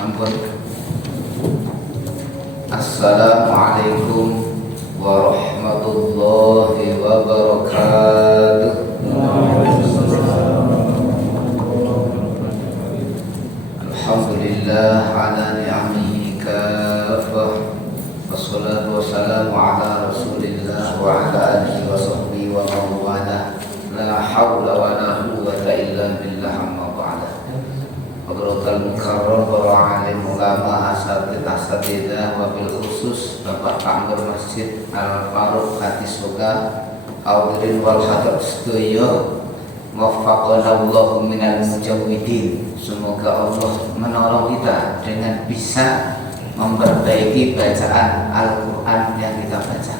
Ampun. Assalamualaikum warahmatullahi wabarakatuh. Alhamdulillah ala ni'amihi kafah. Wassalatu wassalamu ala rasulillah wa ala alihi wa sahbihi wa mawala. La hawla wa la quwwata illa billah amma ba'da. Hadratul mukarram para alim ulama asatidzah wa bil khusus Bapak Pamur Masjid Al Faruq Hatisoka hadirin wal hadirat sedaya waffaqana Allahu minal mujawwidin. Semoga Allah menolong kita dengan bisa memperbaiki bacaan Al-Quran yang kita baca.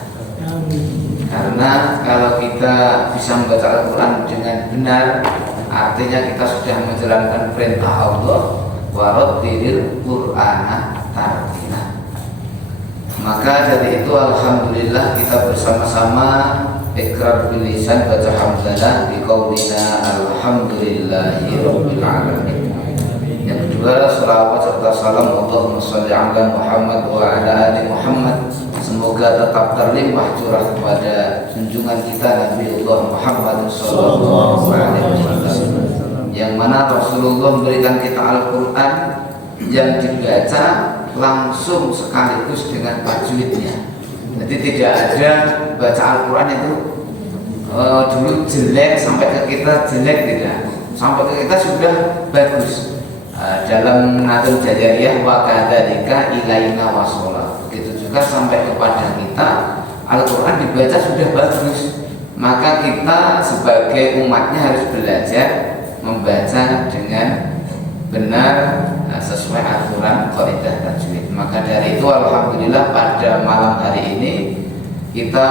Karena kalau kita bisa membaca Al-Quran dengan benar, artinya kita sudah menjalankan perintah Allah, warattilil Qur'ana tartila. Maka dari itu alhamdulillah kita bersama-sama ikrar bil lisan baca hamdalah bi qaulina alhamdulillahi rabbil alamin. Yang kedua, salawat serta salam Allahumma sholli ala Muhammad wa ala ali Muhammad. Semoga tetap terlimpah curah kepada junjungan kita Nabiullah Muhammad sallallahu alaihi wasallam, yang mana Rasulullah memberikan kita Al-Quran yang dibaca langsung sekaligus dengan tajwidnya. Jadi tidak ada baca Al-Quran itu dulu jelek sampai ke kita jelek, tidak. Sampai ke kita sudah bagus. Dalam Nadul Jajariyah wa kadzalika ilaina wasala. Begitu juga sampai kepada kita Al-Quran dibaca sudah bagus. Maka kita sebagai umatnya harus belajar membaca dengan benar sesuai aturan qaidah tajwid. Maka dari itu alhamdulillah pada malam hari ini kita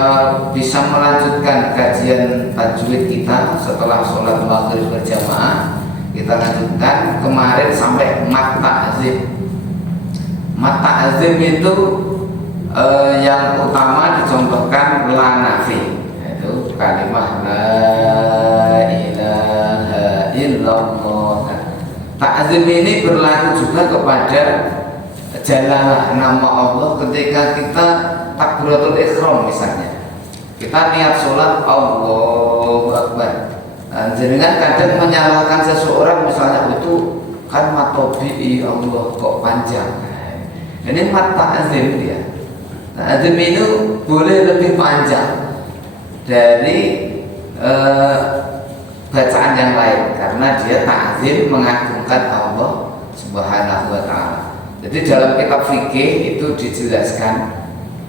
bisa melanjutkan kajian tajwid kita setelah sholat maghrib berjamaah. Kita lanjutkan kemarin sampai mat ta'zim. Mat ta'zim itu yang utama dicontohkan la nafi, yaitu kalimat la ilaha illallah. Ta'zim ini berlaku juga kepada jalalah nama Allah ketika kita takbiratul ihram misalnya. Kita niat sholat Allahu Akbar. Jangan kadang menyalahkan seseorang misalnya itu kan matobi'i Allah kok panjang. Ini mat ta'zim dia. Ta'zim itu boleh lebih panjang dari bacaan yang lain karena dia ta'zim mengagungkan Allah Subhanahu wa ta'ala. Jadi dalam kitab fikih itu dijelaskan.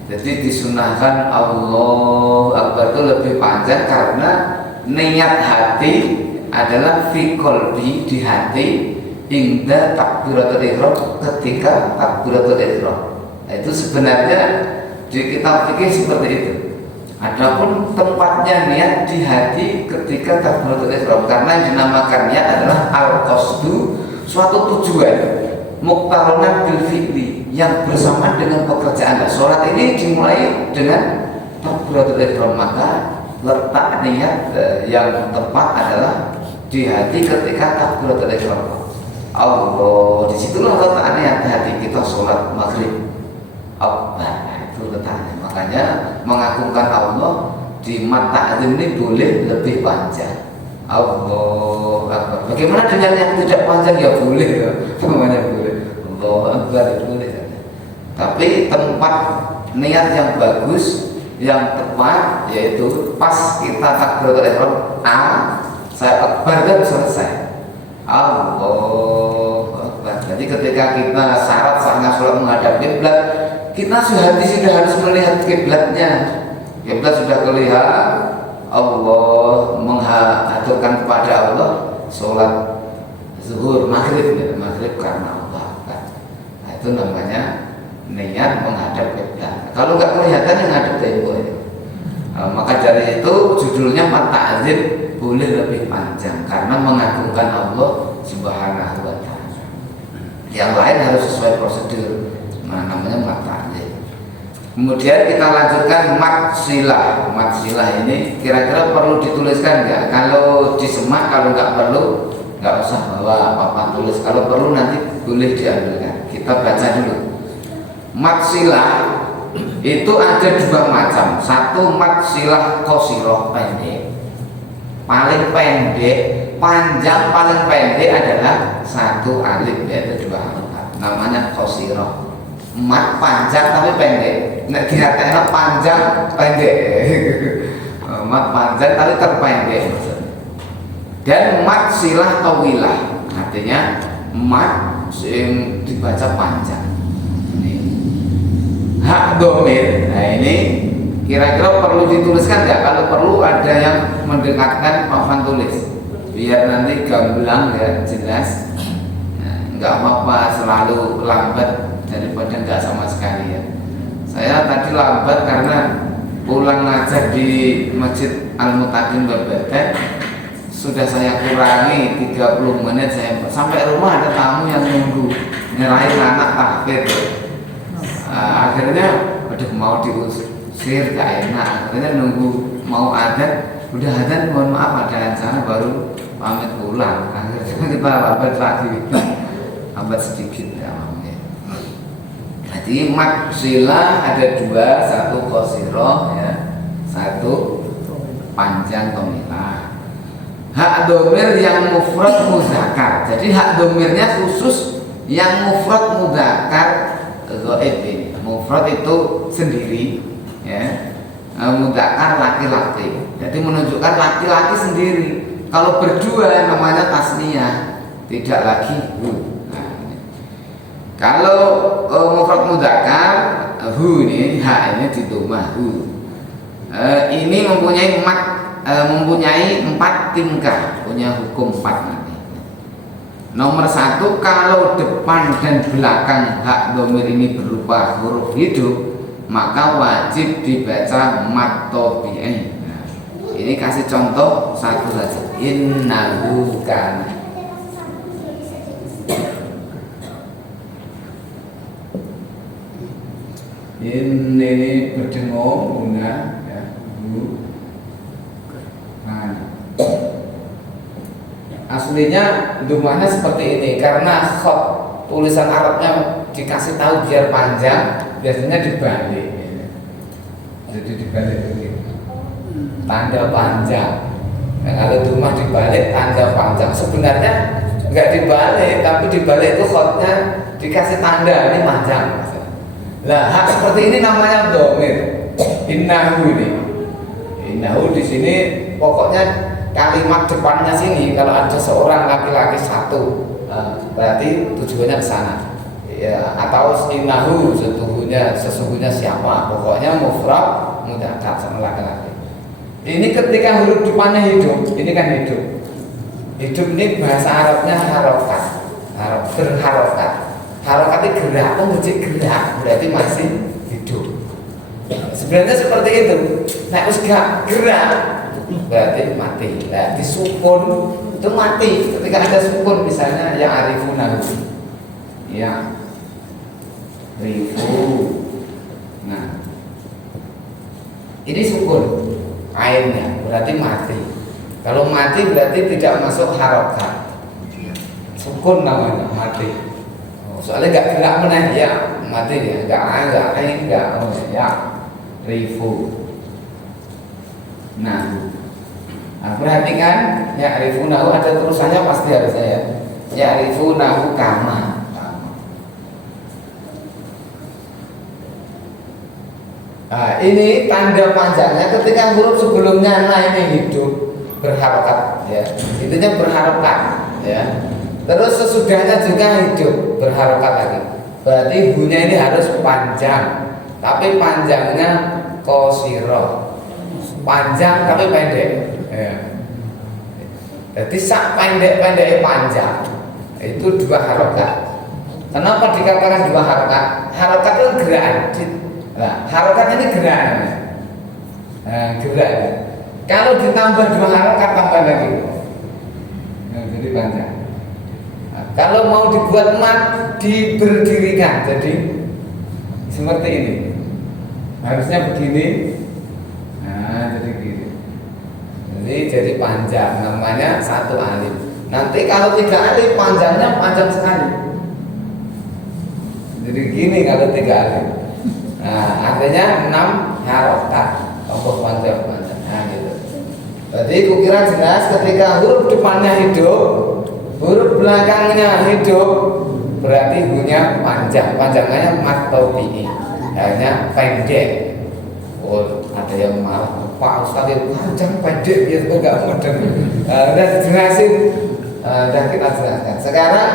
Jadi disunahkan Allahu Akbar itu lebih panjang karena niat hati adalah fi qalbi, di hati, inda takbiratul ihram, ketika takbiratul ihram. Itu sebenarnya di kitab fikih seperti itu. Adapun tempatnya niat di hati ketika takbiratul ihram, karena yang dinamakan niat adalah al-qasdu, suatu tujuan muqtaronan bil fi'li yang bersama dengan pekerjaan. Sholat ini dimulai dengan takbiratul ihram, maka letak niat yang tepat adalah di hati ketika takbiratul ihram. Allah, disitulah letak niat hati kita sholat maghrib. Akbar, itu letaknya. Makanya mengagungkan Allah di mat ta'zim ini boleh lebih panjang. Allah Akbar. Bagaimana dengan yang tidak panjang? Ya boleh, ya. Semuanya boleh. Allah Akbar itu boleh. Tapi tempat niat yang bagus, yang tepat, yaitu pas kita takbiratul ihram, saya akbar dan selesai. Allahu Akbar. Jadi ketika kita syarat sahnya sholat menghadap kiblat, kita sehati sudah harus melihat kiblatnya. Kiblat sudah kelihatan, Allah mengaturkan kepada Allah sholat zuhur, maghrib karena Allah. Nah, itu namanya niat menghadap kiblat. Kalau nggak kelihatan yang ngadep tembok itu. Maka dari itu judulnya mat ta'zim boleh lebih panjang karena mengagungkan Allah Subhanahu wa ta'ala. Yang lain harus sesuai prosedur. Namanya mat ta'zim. Kemudian kita lanjutkan mat silah. Mat silah ini kira-kira perlu dituliskan nggak? Kalau disemak, kalau nggak perlu nggak usah bawa papan tulis. Kalau perlu nanti boleh diambilkan. Kita baca dulu. Mat silah itu ada dua macam. Satu mat silah qasiroh, pendek. Paling pendek, panjang paling pendek adalah satu alif, yaitu dua harokat. Namanya qasiroh. Mat panjang tapi pendek. Nek dikatakan panjang pendek. Mat panjang tapi terpendek. Dan mat silah tawilah, artinya mat yang dibaca panjang. Ini hak domir. Nah ini kira-kira perlu dituliskan nggak? Kalau perlu ada yang mendekatkan papan tulis biar nanti gamblang ya, jelas. Nah, nggak apa-apa selalu lambat daripada nggak sama sekali ya. Saya tadi lambat karena pulang ngajar di Masjid Al-Mutaqin Babatan. Sudah saya kurangi 30 menit, saya sampai rumah ada tamu yang nunggu nyerahin anak takbir. Akhirnya udah mau diusir gak enak, akhirnya nunggu mau adzan, udah adzan mohon maaf ada acara baru pamit pulang. Akhirnya kita lambat lagi, lambat sedikit ya. Jadi mat silah ada dua, satu qasiroh ya, satu panjang tomilah. Hak domir yang mufrad muzakkar. Jadi hak domirnya khusus yang mufrad muzakkar ghaib. Mufrad itu sendiri ya. Muzakkar laki-laki. Jadi menunjukkan laki-laki sendiri. Kalau berdua namanya tasniyah, tidak lagi hu. Kalau mufrad muzakkar hu ini hak ini didomah hu. Ini mempunyai 4 tingkah, punya hukum 4 nanti. Nomor 1, kalau depan dan belakang hak domir ini berupa huruf hidup, maka wajib dibaca mat tabi'i. Nah, ini kasih contoh satu saja. Innahu kana. Ini berdengung guna ya, aslinya dumahnya seperti ini karena khot tulisan Arabnya dikasih tahu biar panjang, biasanya dibalik. Jadi dibalik begitu, tanda panjang. Nah, kalau dumah dibalik tanda panjang, sebenarnya nggak dibalik, tapi dibalik itu khotnya dikasih tanda ini panjang. Lah hak seperti ini namanya domir. Innahu ini. Innahu di sini pokoknya kalimat depannya sini kalau ada seorang laki-laki satu, berarti tujuannya ke sana. Ya, atau innahu sesungguhnya siapa? Pokoknya mufrad mudzakkar sama laki-laki. Ini ketika huruf depannya hidup, ini kan hidup. Hidup ini bahasa Arabnya harokat, berharokat. Harokat itu gerak, menguji gerak, berarti masih hidup. Sebenarnya seperti itu. Nah, gak gerak, berarti mati. Nah, disukun itu mati. Ketika ada sukun, misalnya yang arifuna, ya rifu. Nah, ini sukun, ainnya berarti mati. Kalau mati berarti tidak masuk harokat. Sukun namanya mati. Soalnya nggak gerak meneh ya mati ya, nggak ya rifu. Nah, perhatikan ya rifu nahu ada terusannya pasti harusnya ya rifu nahu kama. Nah, ini tanda panjangnya ketika huruf sebelumnya nah ini hidup berharokat ya, intinya berharokat ya. Terus sesudahnya juga hidup berharokat lagi. Berarti ibunya ini harus panjang, tapi panjangnya qasiroh. Panjang tapi pendek. Ya. Jadi sak pendek panjang. Itu 2 harokat. Kenapa dikatakan 2 harokat? Harokat itu gerakan. Nah, harokat ini gerakan. Nah, gerakan. Kalau ditambah 2 harokat tambah lagi. Nah, jadi panjang. Kalau mau dibuat mat diberdirikan, jadi seperti ini. harusnya begini. Nah, jadi gini. Jadi panjang, namanya satu alif. Nanti kalau 3 alif panjangnya panjang sekali. Jadi gini kalau 3 alif. Nah, artinya 6 harokat. Tokoh panjang. Nah, gitu. Jadi kukira jelas ketika huruf depannya hidup, huruf belakangnya hidup, berarti hunya panjang. Panjangannya mat tabi'i, hanya pendek. Oh, ada yang malah Pak Ustaz panjang pendek ya enggak mudeng. Udah dijelasin, udah kita jelaskan. Sekarang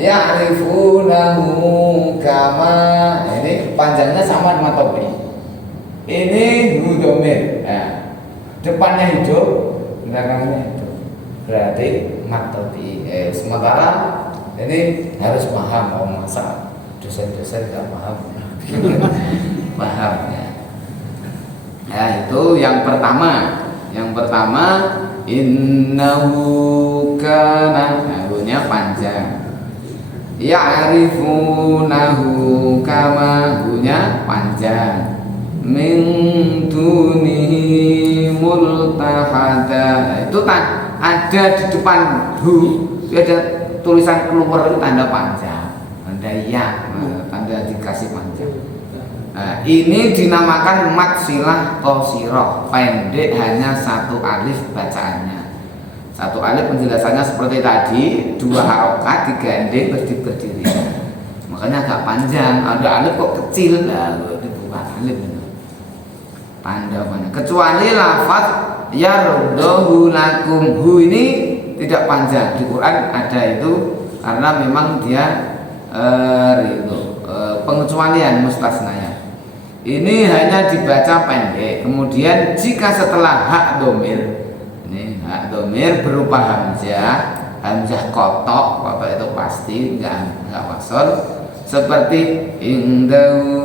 ya'rifunahu kama, ini panjangnya sama dengan tabi'i. Ini hu dhamir. Nah, depannya hidup, belakangnya hidup, berarti mat tabi'i. Sementara ini harus paham, mau masa dosen-dosen tidak paham. Paham ya. Ya, itu yang pertama. Yang pertama innahu kana, nahunya panjang. Ya'rifunahu kama, hunya panjang. Min dunihi multahada, itu ada di depan hu, ada tulisan keluar itu tanda panjang, tanda ya, tanda dikasih panjang. Nah, ini dinamakan mat silah qasirah, pendek, hanya 1 alif bacaannya. 1 alif penjelasannya seperti tadi, 2 harokat digandeng terus berdiri. Makanya agak panjang. Ada alif kok kecil, nah, itu bukan alif ini. Tanda mana? Kecuali lafaz yardahu lakum, hu ini tidak panjang. Di Quran ada itu karena memang dia pengecualian mustasnaya. Ini hanya dibaca pendek. Kemudian jika setelah hak domir, ini hak domir berupa hamzah, hamzah kotok itu pasti enggak wasol, seperti indahu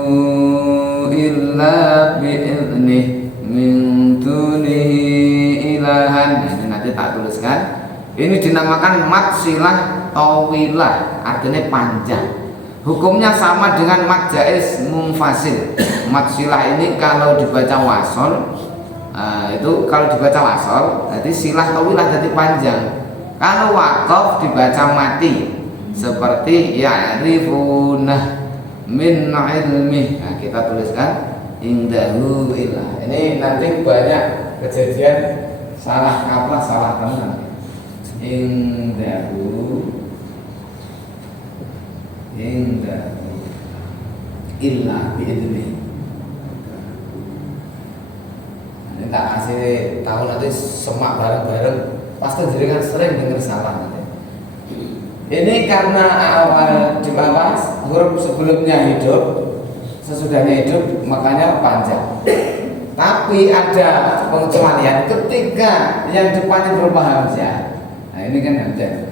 illa bi'idnih min dunihi ilahan. Ini nanti tak tuliskan. Ini dinamakan mat silah tawilah, artinya panjang. Hukumnya sama dengan mat jaiz munfasil. Mat silah ini kalau dibaca wasol, itu kalau dibaca wasol, jadi silah tawilah jadi panjang. Kalau waqaf dibaca mati, seperti ya'rifunah min ilmih. Nah, kita tuliskan indahu ilah. Ini nanti banyak kejadian salah kaprah, salah tenang. Indahu illa bi'idnih. Ini tak kasih tahu nanti semak bareng-bareng, pasti jadi kan sering dengar salah nanti. Ini karena awal dibahas huruf sebelumnya hidup, sesudahnya hidup, makanya panjang. Tapi ada pengecualian ketika yang depannya berupa hamzah. Nah, ini kan hamzah.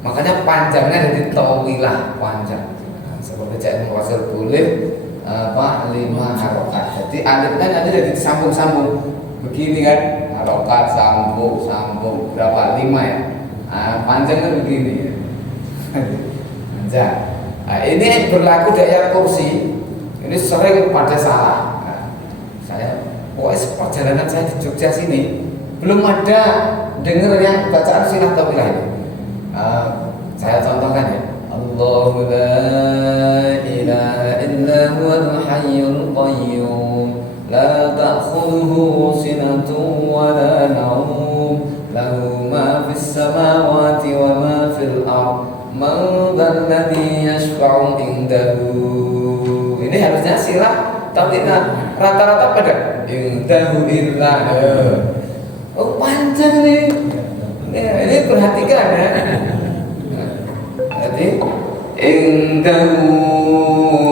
Makanya panjangnya jadi tawilah, panjang. Nah, seperti cek muwasil boleh 5 harokat. Jadi alifnya nanti jadi sambung-sambung begini kan, harokat sambung berapa, 5 ya. Nah, panjangnya begini ya. Panjang. Nah, ini berlaku di ayat kursi. Ini sering pada salah. Nah, saya perjalanan saya di Jogja sini belum ada dengar yang bacaan silah tawilah ini. Saya contohkan ya. Allahu la ilaha illa huwal hayyul qayyum la ta'khudhuhu sinatun wa la nawm lahu ma fis samawati wa ma fil ardh man dzalladzi yashfa'u indahu. Ini harusnya silah tawilah, rata-rata pada indahu illa. Oh, panjang nih. Ini perhatikan ya. Jadi indahu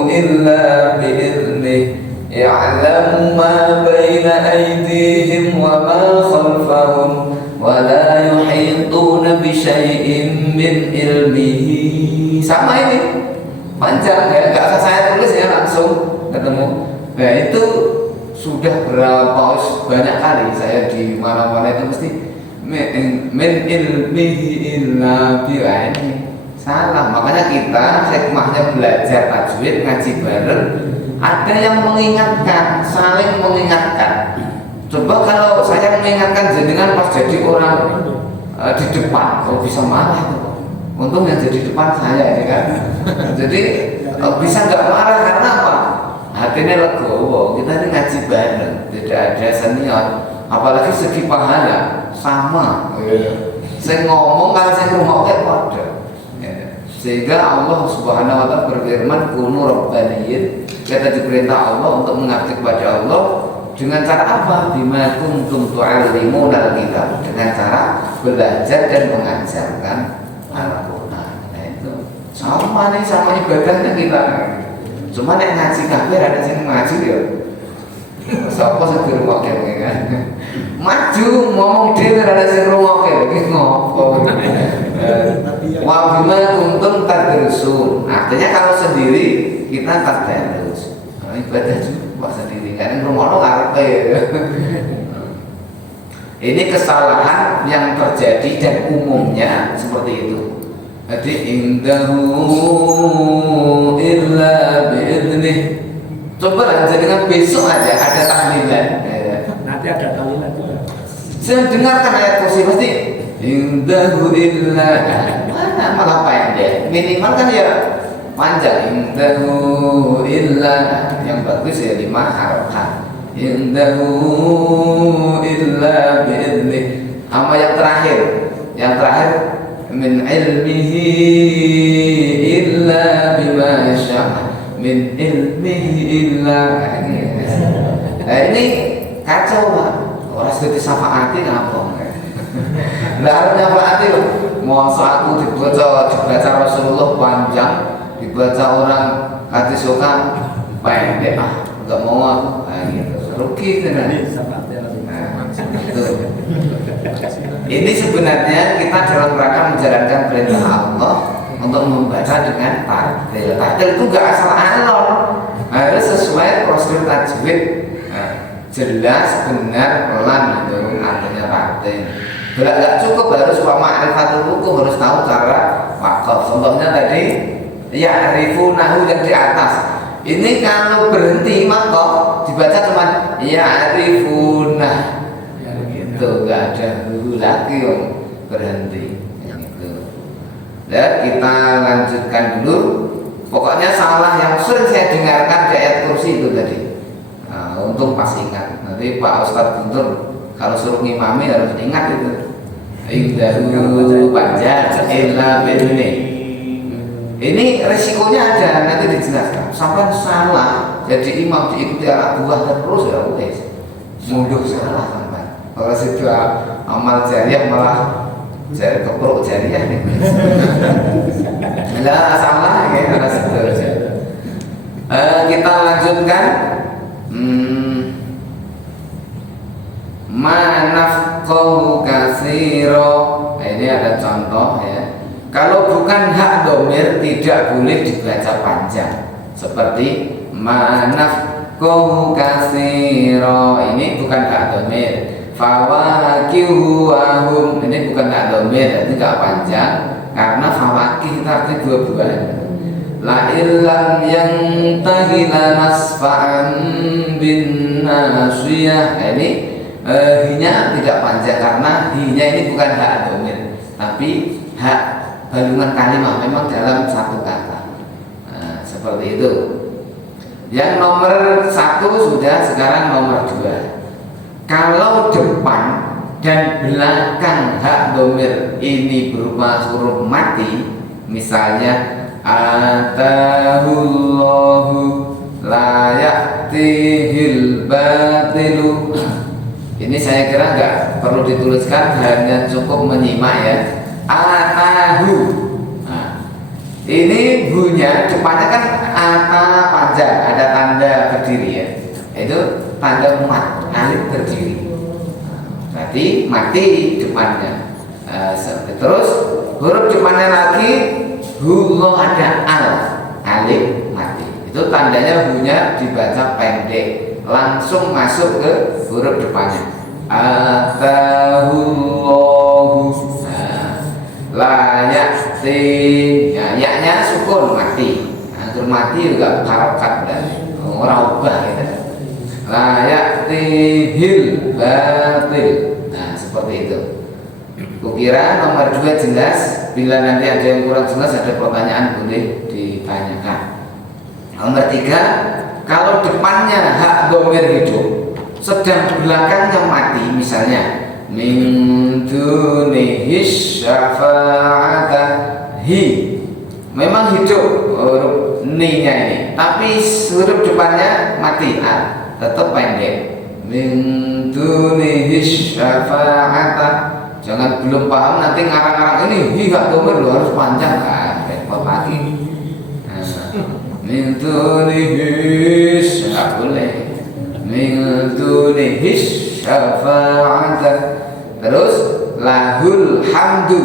illa bi'idnih ya'lamu ma baina aydihim wa ma khalfahum wa la yuhituna bi syai'in min ilmihi. Sama ini panjang ya, enggak usah saya tulis ya, langsung ketemu. Nah, itu sudah berapa banyak kali saya di mana-mana itu mesti min ilmihi illa bi'idnih. Salah, makanya kita hikmahnya belajar tajwid, ngaji bareng, Ada yang mengingatkan, saling mengingatkan. Coba kalau saya mengingatkan jenengan pas jadi orang di depan, kalau bisa marah itu. Untung yang jadi depan saya, ya kan. Jadi bisa nggak marah karena apa? Hatinya legowo. Kita ini ngaji bareng, tidak ada senior. Apalagi segi pahala sama. Saya ngomong kalau saya ngomong kayak pada. Sehingga Allah Subhanahu wa taala berfirman, "Kunu rabbaniyin." Kita diperintah Allah untuk mengabdi kepada Allah dengan cara apa? Bima kuntum tu'allimuna al-kitab, dengan cara belajar dan mengajarkan Al-Qur'an. Nah, itu sama nih, sama ibadahnya kita. Cuma nek ngaji kafir ada sing ngaji ya. Sapa sing dirungokke kan? Maju ngomong dhewe ada sing rungokke iki ngopo. Wa bima kuntum tadrusun. Artinya kalau sendiri kita tadarus. Ibadah juga sendiri kan rumono ngarepe. Ini kesalahan yang terjadi dan umumnya seperti itu. Jadi indahu illa bi'idnih. Coba dengan besok aja ada tahlilan. Nanti ada tahlilan juga. Saya dengarkan ayat kursi pasti indahu illa, mana malah pendek. Minimal kan ya panjang. Indahu illa, yang bagus ya 5 harokat. Indahu illa bi'idnih. Sama yang terakhir min ilmihi illa bima syaa, min ilmihi illa. Nah ini kacau lah. Orang sudah disafaati ngapa? Nah harus nyafaati loh. Masa aku dibaca Rasulullah panjang, dibaca orang hati suka pendek, nggak mau aku. Nah, gitu. Rugi kan? Ini sebenarnya kita dalam rangka menjalankan perintah Allah untuk membaca dengan tartil. Tartil itu gak asal alon, harus sesuai prosedur tajwid, jelas, benar, pelan itu artinya tartil. Gak cukup harus wa ma'rifatul hukum, harus tahu cara wakaf. Contohnya tadi ya'rifunahu yang di atas. Ini kalau berhenti maka dibaca cuma ya'rifunah. Itu gak ada hulu lagi yang berhenti gitu. Dan kita lanjutkan dulu. Pokoknya salah yang sering saya dengarkan di ayat kursi itu tadi. Nah, untuk pas ingat. Nanti Pak Ustadz Guntur kalau suruh ngimami harus ingat itu. Indahu panjang illa biduni. Ini resikonya ada, nanti dijelaskan. Sampai salah jadi imam diikuti anak buah terus ya wes. Mundur salah sampai. Kalau situ amal jariah malah jari keprok jariah nih. Lah salah ya karena situ. Kita lanjutkan. Manafqahu katsira. Ini ada contoh ya. Kalau bukan hak domir tidak boleh dibaca panjang. Seperti manafqahu katsira. Ini bukan hak domir. Fawakihu wahum, ini bukan hak domir, ini tidak panjang karena fawakih itu artinya buah-buahan. La illam yang tahila nasfa'an bin nasiyah. Ini hinya tidak panjang karena hinya ini bukan hak domir, tapi hak balungan kalimat memang dalam satu kata. Nah, seperti itu. Yang nomor 1 sudah, sekarang nomor 2. Kalau depan dan belakang hak domir ini berupa huruf mati, misalnya atahullahu la ya'tihil batilu. Ini saya kira nggak perlu dituliskan, hanya cukup menyimak ya. Atahu. Nah, ini bunya depannya kan ata panjang, ada tanda berdiri ya. Itu tanda mat, alif berdiri. Berarti mati depannya. Terus huruf depannya lagi hu ada al, alif mati. Itu tandanya hunya dibaca pendek, langsung masuk ke huruf depannya. Atahullahu. La ya'ti. Ya, yaknya sukun mati. Nah, mati juga harokat dan orang ubah gitu. La ya'tihil batil. Nah, seperti itu. Kukira nomor 2 jelas. Bila nanti ada yang kurang jelas, ada pertanyaan boleh ditanyakan. Nomor 3, kalau depannya hak dhamir hidup, sedang belakangnya mati, misalnya min dunihi syafa'ata hi, memang hidup huruf ni-nya ini, tapi huruf depannya mati, tetap pendek. Min dunihi syafa'ata. Jangan belum paham nanti ngarang-ngarang ini hi hak dhamir lo harus panjang kan, repot lagi. Min dunihi boleh. Min dunihi syafa'ata. Terus lahul hamdu,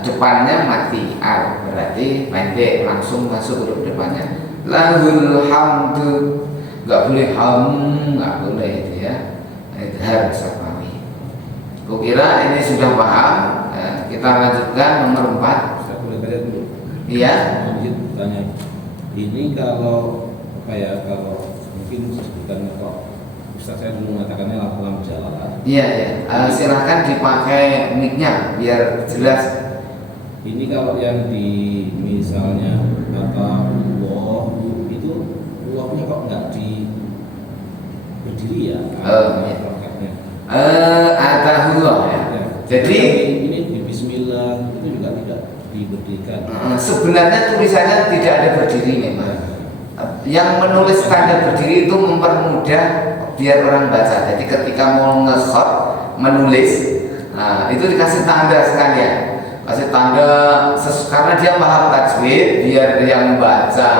depannya mati al, berarti pendek, langsung masuk huruf depannya. Lahul hamdu, nggak boleh nggak boleh itu ya. Idhar safawi. Kukira ini sudah paham. Kita lanjutkan nomor 4. Saya boleh tanya dulu. Iya. Lanjut tanya. Ini kalau kalau mungkin sebutannya kok Ustaz saya dulu mengatakannya lam jalalah. Iya ya. Silahkan dipakai mic-nya biar jelas. Ini kalau yang di misalnya kata Allah itu Allahnya kok nggak di berdiri ya? Iya. Atahullah ya. Jadi ini di Bismillah itu juga tidak diberdirikan. Sebenarnya tulisannya tidak ada berdiri memang. Yang menulis tanda berdiri itu mempermudah biar orang baca. Jadi ketika mau nge-khot menulis, itu dikasih tanda sekalian. Kasih tanda karena dia paham tajwid, biar yang baca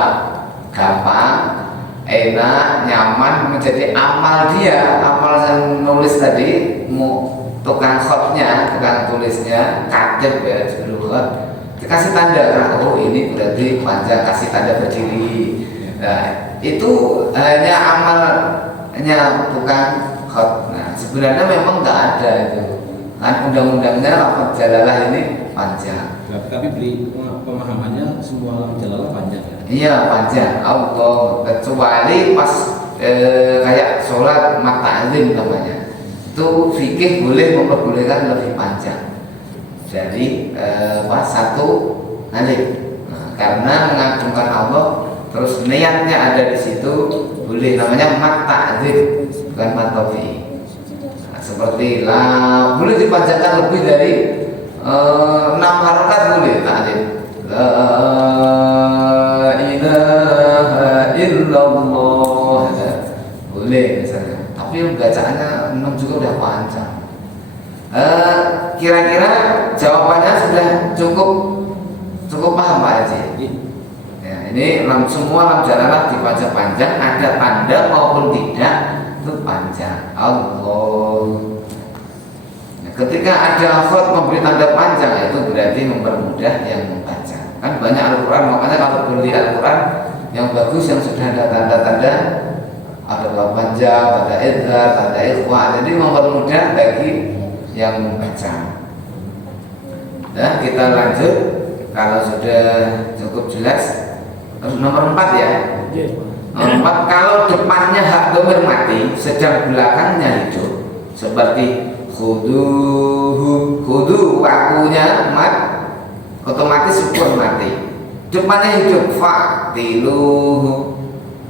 gampang, enak, nyaman, menjadi amal dia, amal yang nulis tadi, mau tukang khotnya, tukang tulisnya, katib ya, sebelum khot, dikasih tanda kan, oh ini berarti panjang, kasih tanda berdiri. Nah, itu hanya amalnya tukang khot. Nah, sebenarnya memang nggak ada itu. Kan undang-undangnya lafaz jalalah ini panjang. Tapi beli pemahamannya semua lam jalalah panjang ya. Iya panjang, Allah, kecuali pas kayak sholat mata'zim namanya, itu fikih boleh memperbolehkan lebih panjang. Jadi pas satu alif, karena mengagungkan Allah, terus niatnya ada di situ, boleh namanya mata'zim, bukan matofi. Seperti lah, boleh dipanjangkan lebih dari 6 harokat boleh ta'zim. La ilaha illallah, boleh misalnya, tapi bacaannya 6 juga udah panjang. Kira-kira jawabannya sudah cukup paham Pak Haji? Ya, ini semua lam jalalah dibaca panjang, ada tanda maupun tidak itu panjang. Allah. Nah, ketika ada khot memberi tanda panjang, itu berarti mempermudah yang membaca. Kan banyak Al-Quran, makanya kalau beli Al-Quran yang bagus yang sudah ada tanda-tanda, ada lam panjang, ada idhar, ada ikhwa, jadi mempermudah bagi yang membaca. Nah, kita lanjut. Kalau sudah cukup jelas, nomor 4 ya. Nomor 4, kalau depannya hak dhamir mati, sedang belakangnya hidup, seperti khudu wakunya mat, otomatis sukun mati, depannya hidup, fa'tiluhu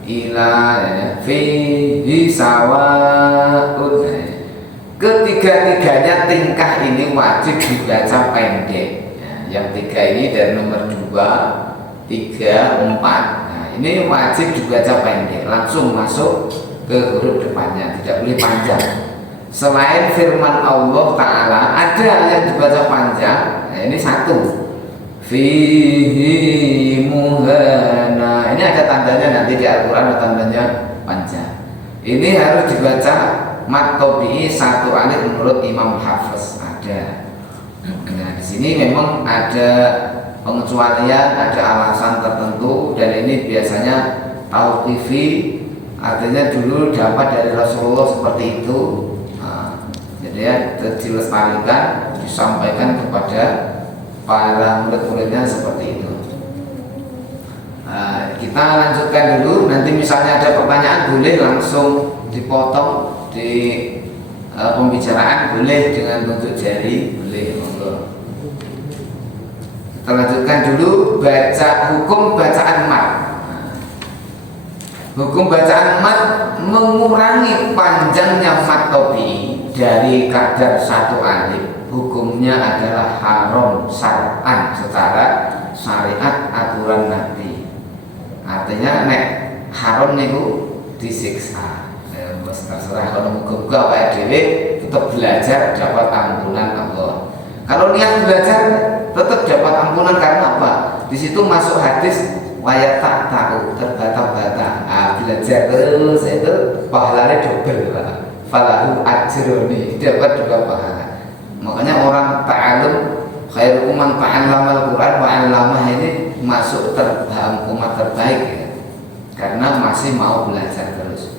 ila fihi sawaun. Ketiga-tiganya tingkah ini wajib dibaca pendek. Yang 3 ini dari nomor 2, 3, 4. Nah, ini wajib dibaca pendek, langsung masuk ke huruf depannya, tidak boleh panjang. Selain firman Allah Ta'ala, ada yang dibaca panjang. Nah, ini 1, fihi muhana. Ini ada tandanya, nanti di Al-Quran ada tandanya panjang. Ini harus dibaca mat tobi'i 1 alif menurut Imam Hafiz ada. Nah, di sini memang ada pengecualian, ada alasan tertentu, dan ini biasanya tauqifi, artinya dulu dapat dari Rasulullah seperti itu. Nah, jadi ya dilestarikan, disampaikan kepada para murid-muridnya seperti itu. kita lanjutkan dulu. Nanti misalnya ada pertanyaan boleh langsung dipotong di pembicaraan, boleh dengan tunjuk jari, boleh, monggo. Kita lanjutkan dulu baca hukum bacaan mat. Hukum bacaan mat mengurangi panjangnya mat tabi'i dari kadar 1 alif. Hukumnya adalah haram syar'an secara syariat aturan Nabi. Artinya nek haram niku disiksa. Wis terserah kalau muga-muga awake dhewe tetap belajar dapat ampunan Allah. Kalau niat belajar tetap dapat ampunan karena apa? Di situ masuk hadis wayat tak tahu terbata-bata. Belajar terus itu pahalanya double, falahu ajroni, dapat 2 pahala. Makanya orang ta'alum khairukum man ta'allama al-Qur'an wa 'allamahu ini masuk umat terbaik ya. Karena masih mau belajar terus.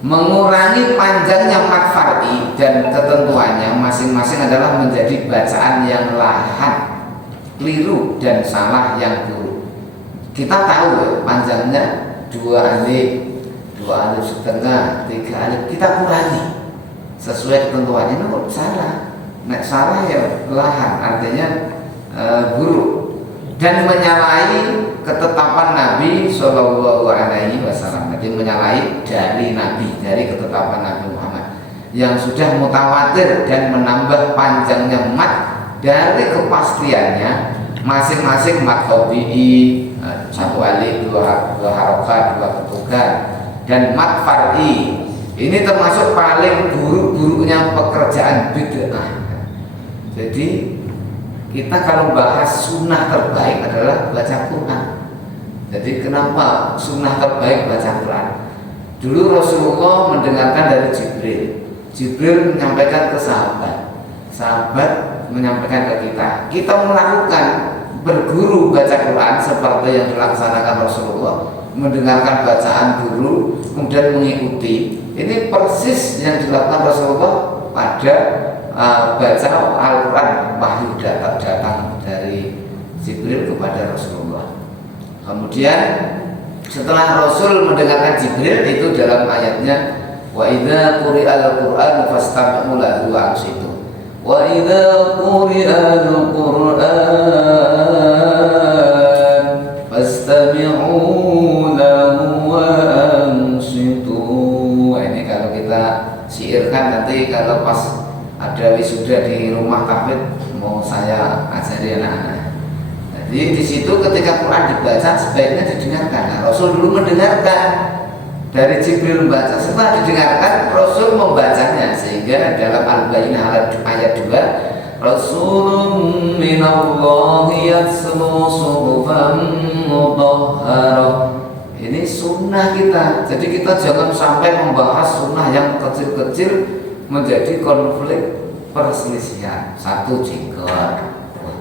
Mengurangi panjangnya mat far'i dan ketentuannya masing-masing adalah menjadi bacaan yang lahan, keliru dan salah yang buruk. Kita tahu ya, panjangnya 2 alif, 2 alif setengah, 3 alif, kita kurangi sesuai ketentuannya. Ini kok salah? Nek salah ya lahan, artinya buruk dan menyalahi ketetapan Nabi Shallallahu Alaihi Wasallam. Jadi menyalahi dari Nabi, dari ketetapan Nabi Muhammad yang sudah mutawatir dan menambah panjangnya mat dari kepastiannya masing-masing mat tabi'i 1 alif, 2 harokat, 2 ketukan, dan mat far'i. Ini termasuk paling buruk-buruknya pekerjaan bid'ah. Jadi kita kalau bahas sunnah terbaik adalah baca Quran. Jadi kenapa sunnah terbaik baca Quran? Dulu Rasulullah mendengarkan dari Jibril. Jibril menyampaikan ke sahabat, sahabat menyampaikan ke kita. Kita melakukan berguru baca Quran seperti yang dilaksanakan Rasulullah, mendengarkan bacaan guru kemudian mengikuti. Ini persis yang dilakukan Rasulullah pada baca Al-Quran, wahyu datang dari Jibril kepada Rasulullah. Kemudian setelah Rasul mendengarkan Jibril, itu dalam ayatnya wa idza quri'al Qur'an fastami'u lahu wa ansitu. Wa idza quri'al Qur'an fastami'u lahu wa ansitu. Ini kalau kita syairkan nanti kalau pas ada wisuda di rumah tahfidz mau saya ajari anak-anak. Jadi di situ ketika Quran dibaca sebaiknya didengarkan. Nah, Rasul dulu mendengarkan dari Jibril membaca, setelah didengarkan Rasul membacanya, sehingga dalam Al-Bayyinah ayat 2 Rasulun minallahi yatslu suhufan mutahharah. Ini sunnah kita. Jadi kita jangan sampai membahas sunnah yang kecil-kecil menjadi konflik perselisihan. Satu jenggot,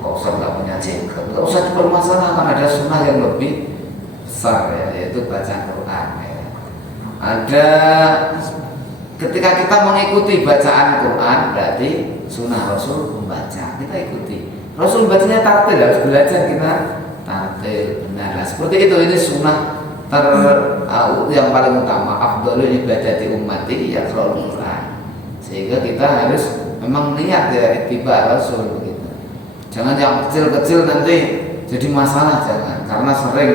kok usah nggak punya jenggot, nggak usah dipermasalahkan. Ada sunnah yang lebih besar ya, yaitu baca Quran ya. Ada ketika kita mengikuti bacaan Quran berarti sunnah Rasul membaca, kita ikuti. Rasul bacanya tartil, harus belajar kita tartil benar. Seperti itu, ini sunnah yang paling utama. Afdhalul ibadati ummati yaqra'ul Quran. Sehingga kita harus memang niat ya ittiba Rasul begitu. Jangan yang kecil-kecil nanti jadi masalah, jangan. Karena sering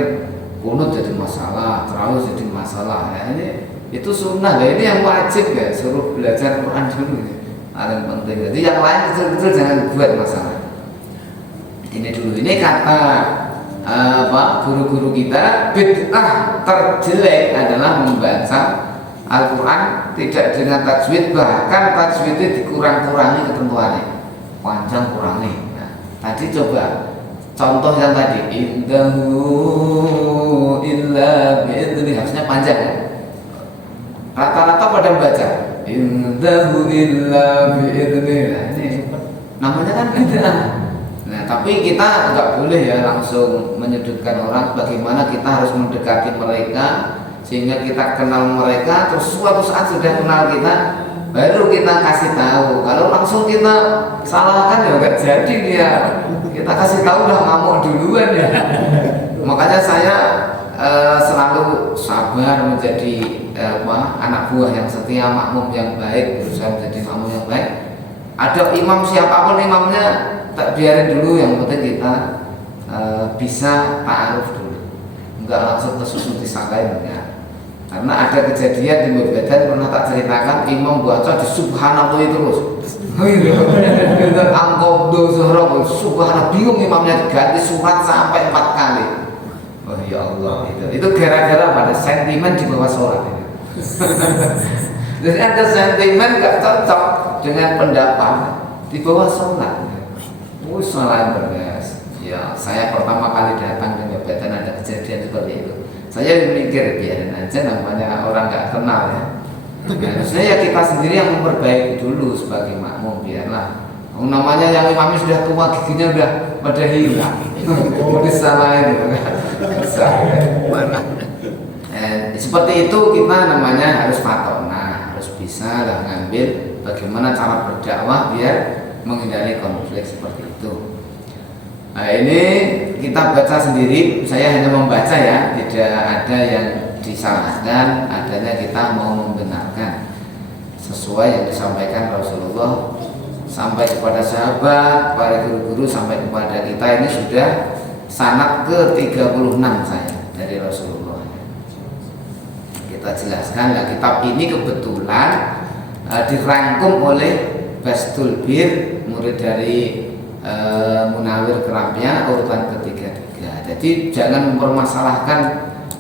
kunut jadi masalah, terawih jadi masalah. Ya, itu sunnah ya, ini yang wajib ya, suruh belajar Quran dulu ya. Paling penting. Jadi yang lain kecil-kecil jangan buat masalah. Ini dulu. Ini kata guru-guru kita, bid'ah terjelek adalah membaca Al-Quran tidak dengan tajwid, bahkan tajwidnya dikurang-kurangi ketentuannya, panjang kurangi. Nah, tadi coba contoh yang tadi indahu illa bi'idni, harusnya panjang ya. Rata-rata pada baca indahu illa bi'idni. Nah, ini namanya kan bid'ah. Nah, tapi kita nggak boleh ya langsung menyudutkan orang. Bagaimana kita harus mendekati mereka sehingga kita kenal mereka, terus suatu saat sudah kenal kita, baru kita kasih tahu. Kalau langsung kita salahkan ya nggak jadi dia. Kita kasih tahu udah ngamuk duluan ya. Makanya saya selalu sabar menjadi anak buah yang setia, makmum yang baik, berusaha menjadi makmum yang baik. Ada imam siapapun imamnya, tak biarin dulu, yang penting kita bisa ta'aruf dulu, enggak langsung kesusun disangkain enggak. Karena ada kejadian di Medan pernah tak ceritakan, imam baca di subhanallah terus. Angkodo zuhra subhanallah, bingung imamnya, ganti surat sampai 4 kali. Oh ya Allah, itu gara-gara pada sentimen di bawah sholat ini. Jadi ada sentimen gak cocok dengan pendapat di bawah sholat. Salah bergas. Ya, saya pertama kali datang ke Jabatan ada kejadian seperti itu. Saya mikir biarin aja, namanya orang gak kenal ya. Harusnya ya kita sendiri yang memperbaiki dulu sebagai makmum, biarlah. Namanya yang imamnya sudah tua, giginya udah pada hilang. Udah salah itu. Seperti itu kita namanya harus fatona, harus bisa lah ngambil bagaimana cara berdakwah biar menghindari konflik seperti itu. Nah ini kita baca sendiri, saya hanya membaca ya, tidak ada yang disalahkan, adanya kita mau membenarkan sesuai yang disampaikan Rasulullah sampai kepada sahabat, para guru-guru, sampai kepada kita. Ini sudah sanad ke-36 saya dari Rasulullah. Kita jelaskan ya, kitab ini kebetulan dirangkum oleh Bastul Bir, murid dari Munawir Kerapnya, urutan ketiga. Jadi jangan mempermasalahkan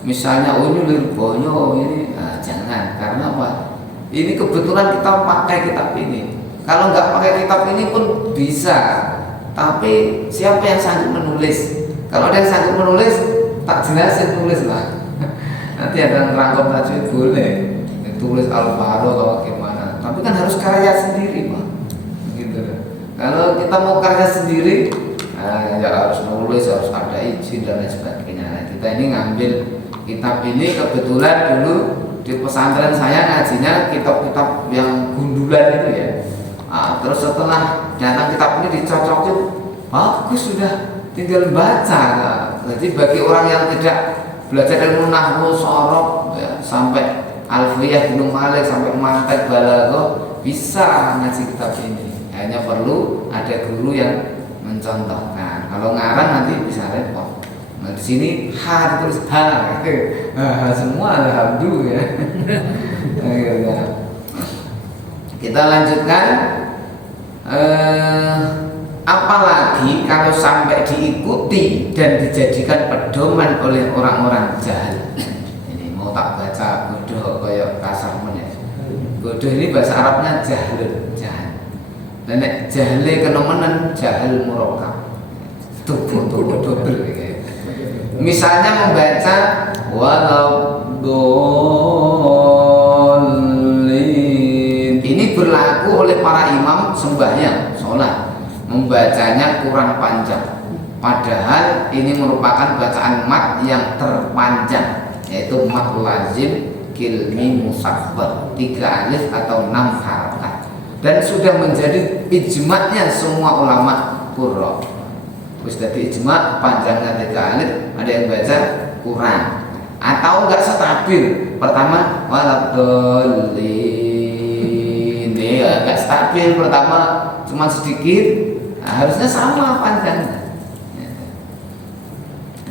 misalnya ini lirboyo ini, jangan, karena apa? Ini kebetulan kita pakai kitab ini. Kalau nggak pakai kitab ini pun bisa, tapi siapa yang sanggup menulis? Kalau ada yang sanggup menulis, tak jelasin, tulis lah. Nanti ada yang rangkum tajwid boleh, tulis Al-Faro kalau gimana. Tapi kan harus karya sendiri, Pak. Gitu. Kalau kita mau karya sendiri, ya harus nulis, harus ada izin dan lain sebagainya. Nah, kita ini ngambil kitab ini kebetulan dulu di pesantren saya ngajinya kitab-kitab yang gundulan itu ya. Terus setelah datang kitab ini dicocokin, bagus, sudah tinggal baca. Jadi bagi orang yang tidak belajar ilmu nahwu, sorof, ya, sampai Alfiyah Ibnu Malik, sampai Mantek Balaghah, bisa ngaji kitab ini. Hanya perlu ada guru yang mencontohkan. Kalau ngarang nanti bisa repot. Nah di sini H ditulis H, semua alhamdulillah ya. Kita lanjutkan. Apalagi kalau sampai diikuti dan dijadikan pedoman oleh orang-orang jahil. Ini mau tak baca bodoh kayak kasar men. Bodoh ini bahasa Arabnya jahil. Dan jahile kenemenan jahil murakkab. Tubuh double kayak. Misalnya membaca walau dolin. Ini berlaku oleh para imam sembahyang, sholat. Membacanya kurang panjang. Padahal ini merupakan bacaan mat yang terpanjang, yaitu mat lazim kilmi musabbah, 3 alif atau 6 harakat. Dan sudah menjadi ijma'nya semua ulama qurra. Terus dari ijma' panjangnya 3 alif, ada yang baca kurang atau enggak stabil. Pertama waladhdallin, ya enggak stabil, pertama cuma sedikit. Nah, harusnya sama panjangnya.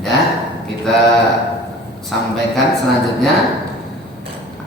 Ya, kita sampaikan selanjutnya.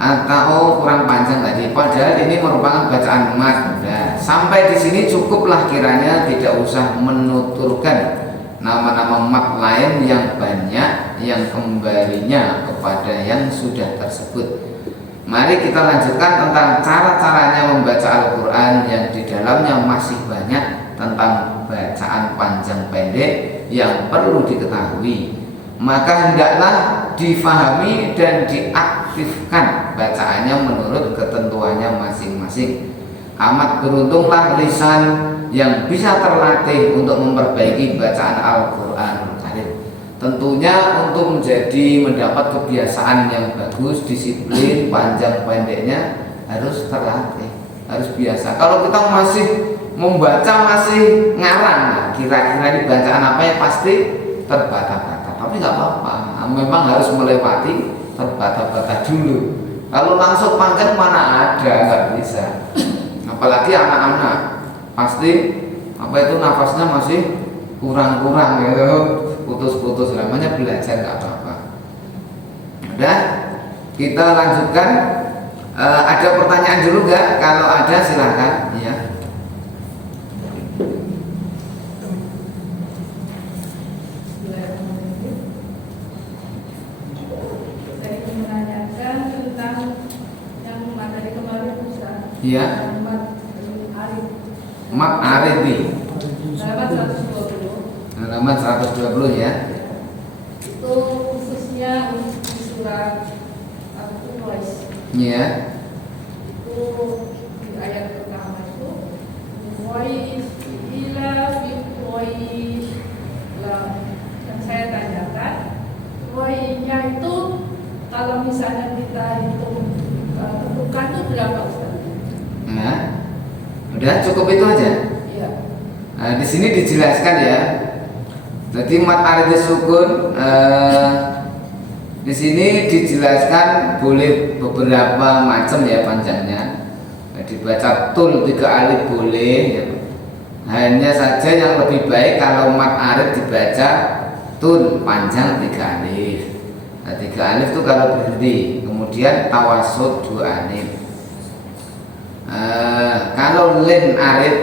Atau kurang panjang tadi, padahal ini merupakan bacaan mat. Nah, sampai di sini cukuplah kiranya, tidak usah menuturkan nama-nama mat lain yang banyak yang kembalinya kepada yang sudah tersebut. Mari kita lanjutkan tentang cara-caranya membaca Al-Quran yang di dalamnya masih banyak tentang bacaan panjang pendek yang perlu diketahui. Maka hendaklah difahami dan diaktifkan bacaannya menurut ketentuannya masing-masing. Amat beruntunglah lisan yang bisa terlatih untuk memperbaiki bacaan Al-Quranul Karim. Tentunya untuk mendapat kebiasaan yang bagus, disiplin panjang pendeknya harus terlatih, harus biasa. Kalau kita masih membaca masih ngarang, kira-kira ini bacaan apa ya, pasti terbata-bata. Tapi nggak apa-apa, memang harus melewati terbata-bata dulu. Kalau langsung panjang mana ada, nggak bisa. Apalagi anak-anak pasti apa itu nafasnya masih kurang-kurang gitu, putus-putus, namanya belajar nggak apa-apa. Udah, kita lanjutkan. Ada pertanyaan dulu nggak? Kalau ada silahkan ya. Saya ingin menanyakan tentang yang materi kemarin Ustaz. Iya. Mat Arifi halaman 120 ya. Itu khususnya di surat Al-Quraish. Iya. Itu di ayat pertama itu Quraish ila fi Quraish. Yang saya tanyakan, Quraish-nya itu kalau misalnya kita hitung tentukan itu berapa Ustaz? Nah, udah cukup itu aja. Iya. Nah, di sini dijelaskan ya. Jadi mat arif sukun di sini dijelaskan boleh beberapa macam ya panjangnya. Dibaca tul 3 alif boleh ya. Hanya saja yang lebih baik kalau mat arif dibaca tul panjang 3 alif. Nah, 3 alif itu kalau berhenti, kemudian tawasud 2 alif. Kalau lin arif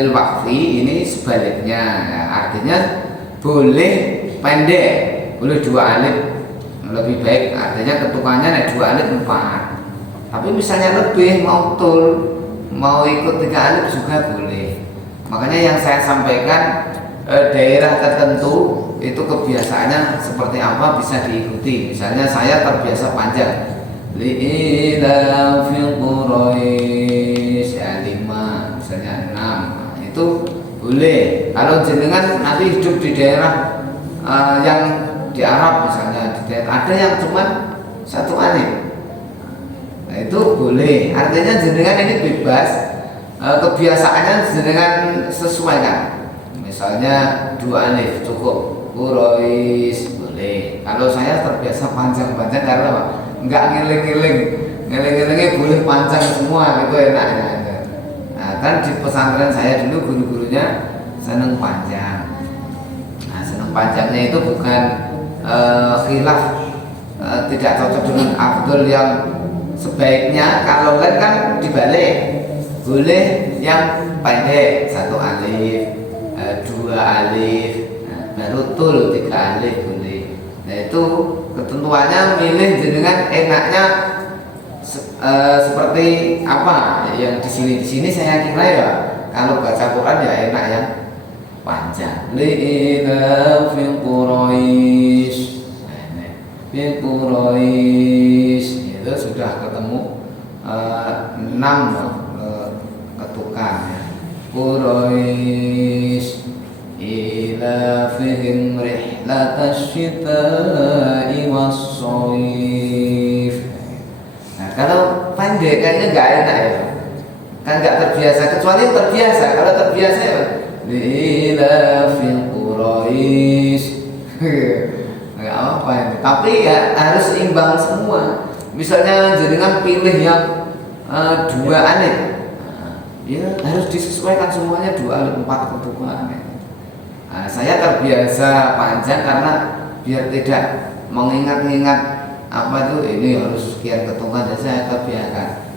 lil waqfi ini sebaliknya ya, artinya boleh pendek, boleh 2 alif lebih baik, artinya ketukannya ada 2 alif 4. Tapi misalnya lebih mau tul, mau ikut 3 alif juga boleh. Makanya yang saya sampaikan daerah tertentu itu kebiasaannya seperti apa bisa diikuti. Misalnya saya terbiasa panjang li'ila fi Quraish ya 5, misalnya 6, itu boleh. Kalau jenengan nanti hidup di daerah yang di Arab misalnya, di daerah ada yang cuma 1 alif, nah itu boleh. Artinya jenengan ini bebas, kebiasaannya jenengan sesuaikan. Misalnya 2 alif cukup, Quraish boleh. Kalau saya terbiasa panjang-panjang karena apa? Enggak ngiling-ngilingnya boleh panjang semua, gitu enaknya. Nah, kan di pesantren saya dulu guru-gurunya seneng panjang. Nah, seneng panjangnya itu bukan khilaf, tidak cocok dengan afdol yang sebaiknya. Kalau kan dibalik, boleh yang pendek 1 alif, 2 alif, baru tul 3 alif boleh. Nah, itu ketentuannya milih jenengan enaknya seperti apa yang di sini saya kira ya kalau baca Quran ya enak yang panjang. Li'ila fi Quraish, fi Quraish itu sudah ketemu 6 ketukan ya. Quraish ila fihim rihlatash shita'i was-shayf. Nah, kalau pendek kayaknya nggak enak ya, kan nggak terbiasa. Kecuali terbiasa. Kalau terbiasa ya ila fil Quraish nggak apa ini. Tapi ya harus imbang semua. Misalnya jenengan pilih yang 2 alif, ya harus disesuaikan semuanya 2 alif 4 ketukan. Nah, saya terbiasa panjang karena biar tidak mengingat-ingat apa tuh ini harus sekian ketukan, dan saya terbiasakan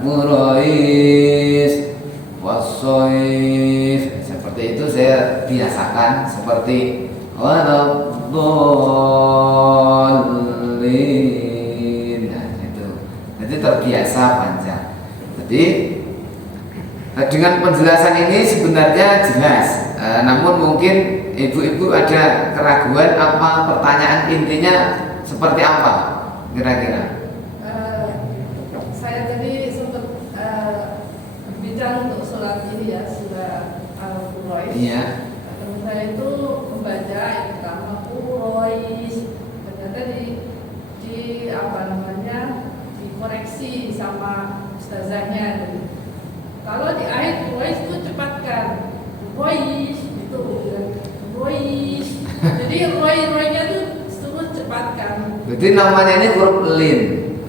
Quraish was-shayf seperti itu saya biasakan, seperti waladdallin. Nah, itu jadi terbiasa panjang. Jadi dengan penjelasan ini sebenarnya jelas, namun mungkin ibu-ibu ada keraguan apa pertanyaan intinya seperti apa kira-kira? Saya tadi sempat bicara untuk surat ini ya, surat Al-Quraish. Iya. Teman saya itu membaca yang pertama Quraish, ternyata di apa namanya dikoreksi sama ustazahnya. Kalau di ayat Quraish itu cepatkan Quraish itu Quraish. Jadi Roy-nya tuh terus Jadi namanya ini huruf lin.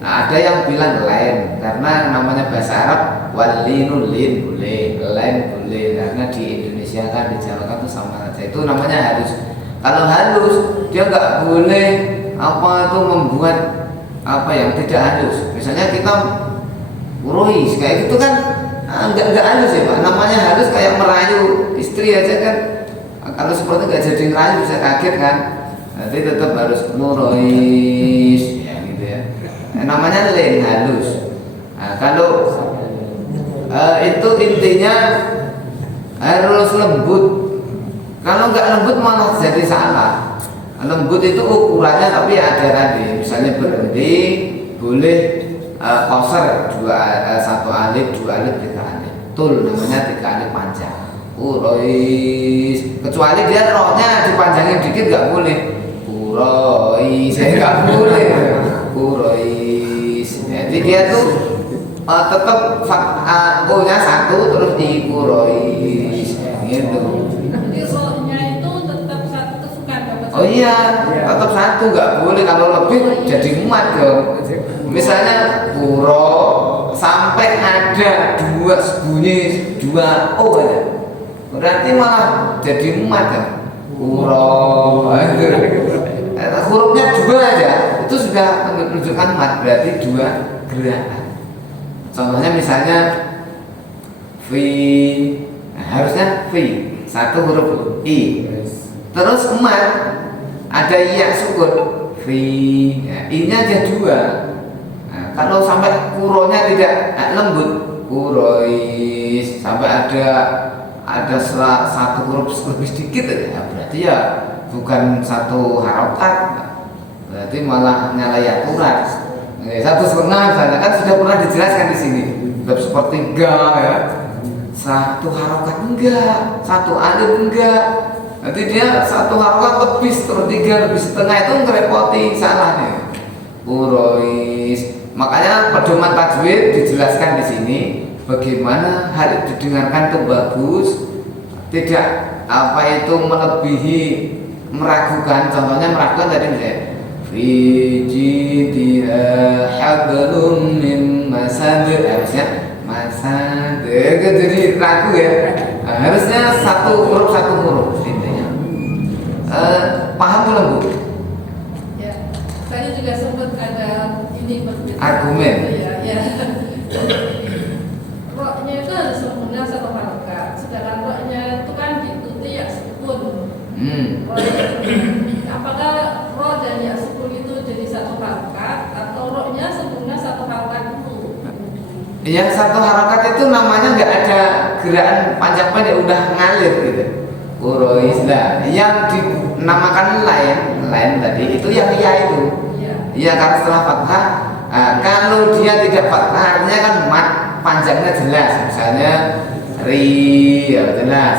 Nah, ada yang bilang lain karena namanya bahasa Arab walinu lin boleh, lain boleh karena di Indonesia kan di Jawa kan itu sama saja. Itu namanya halus. Kalau halus dia nggak boleh apa itu membuat apa yang tidak halus. Misalnya kita urois kayak gitu kan nggak halus ya Pak. Namanya halus kayak merayu istri aja kan. Kalau seperti nggak jadi ngerayu bisa kaget kan. Nanti tetap harus urois ya gitu ya. Namanya lin halus. Nah, kalau itu intinya harus lembut. Kalau nggak lembut malah jadi salah. Lembut itu ukurannya tapi ada tadi. Misalnya berhenti boleh koser satu alif, dua alif, tiga alif. Tul namanya tiga alif panjang. Urois. Kecuali dia rohnya dipanjangin dikit nggak boleh. Urois nggak boleh. Urois. Jadi dia tuh tetap O-nya satu terus di urois gitu. Jadi rohnya itu tetap satu kesukaan Bapak. Oh iya, tetap satu nggak boleh. Kalau lebih jadi mat dong. Misalnya puro sampai ada dua bunyi dua O aja, berarti malah jadi mat kan? Puro hurufnya dua aja itu sudah menunjukkan mat, berarti dua gerakan. Contohnya misalnya fi, nah, harusnya fi satu huruf i, terus mat ada iya sukun fi, nah, i-nya aja dua. Nah, kalau sampai kuronya tidak lembut, kurois, sampai ada satu huruf lebih sedikit aja, berarti ya bukan satu harokat, berarti malah nyalahi aturan. Satu setengah misalnya kan sudah pernah dijelaskan di sini, bab sepertiga ya, satu harokat enggak, satu alif enggak. Nanti dia satu harokat lebih sepertiga, lebih setengah itu ngerepoti salahnya. Urois. Makanya pedoman tajwid dijelaskan di sini bagaimana hal didengarkan itu bagus, tidak apa itu melebihi, meragukan. Contohnya meragukan tadi misalnya fi jidha hablum min masad, harusnya masad, jadi ragu ya. Nah, harusnya satu huruf intinya. Paham belum Bu? Ya, tadi juga sempat ada ini berbeda. Argumen. Ya. Roknya itu harus sempurna satu harokat, sedangkan roknya itu kan diikuti ya sukun. Apakah roh dan ya sukun itu jadi satu harokat atau roknya sempurna satu harokat itu? Yang satu harokat itu namanya nggak ada gerakan panjang pendek, udah ngalir gitu. Urois. Nah, yang dinamakan lain tadi itu yang iya itu. Iya, karena setelah fathah. Kalau dia tidak fathah artinya kan mat, panjangnya jelas. Misalnya ri ya jelas,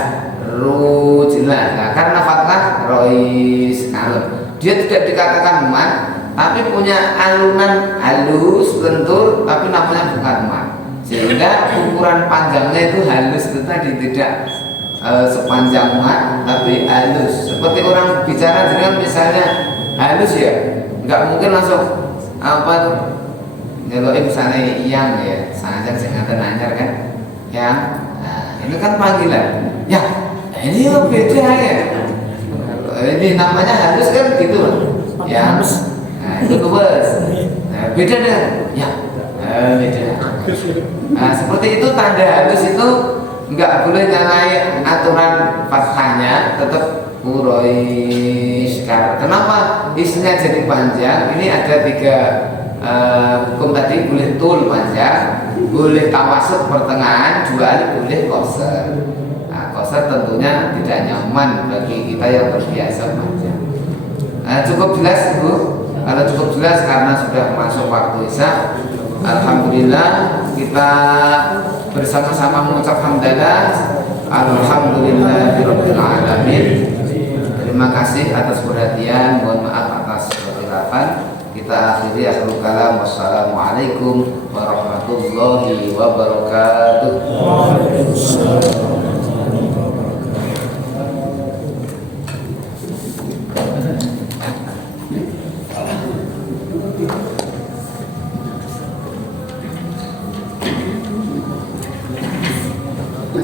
ru jelas. Nah, karena fathah rois kalem. Dia tidak dikatakan mat, tapi punya alunan halus, lentur, tapi namanya bukan mat. Sehingga ukuran panjangnya itu halus, itu tadi tidak sepanjang mat, tapi halus. Seperti orang bicara dengan misalnya halus ya, nggak mungkin langsung apa kalau misalnya yang ya, sangat singkatan anyar kan, yang ini kan panggilan, ya ini beda ya. Ini namanya halus kan gitu loh, ya. Nah, itu luas. Nah, beda dengan ya, beda. Nah, seperti itu tanda halus itu nggak boleh nyalain aturan fathahnya, tetap urois. Kenapa isinya jadi panjang? Ini ada tiga hukum tadi, boleh tul panjang, boleh tawasud pertengahan, dua alif boleh koser. Nah, koser tentunya tidak nyaman bagi kita yang terbiasa panjang. Cukup jelas Bu? Kalau cukup jelas karena sudah masuk waktu isya, alhamdulillah kita bersama-sama mengucap hamdalah, alhamdulillahirabbil alamin. Terima kasih atas perhatian, mohon maaf atas kehilafan. Kita akhiri akhirul kalam. Wassalamualaikum warahmatullahi wabarakatuh. Kita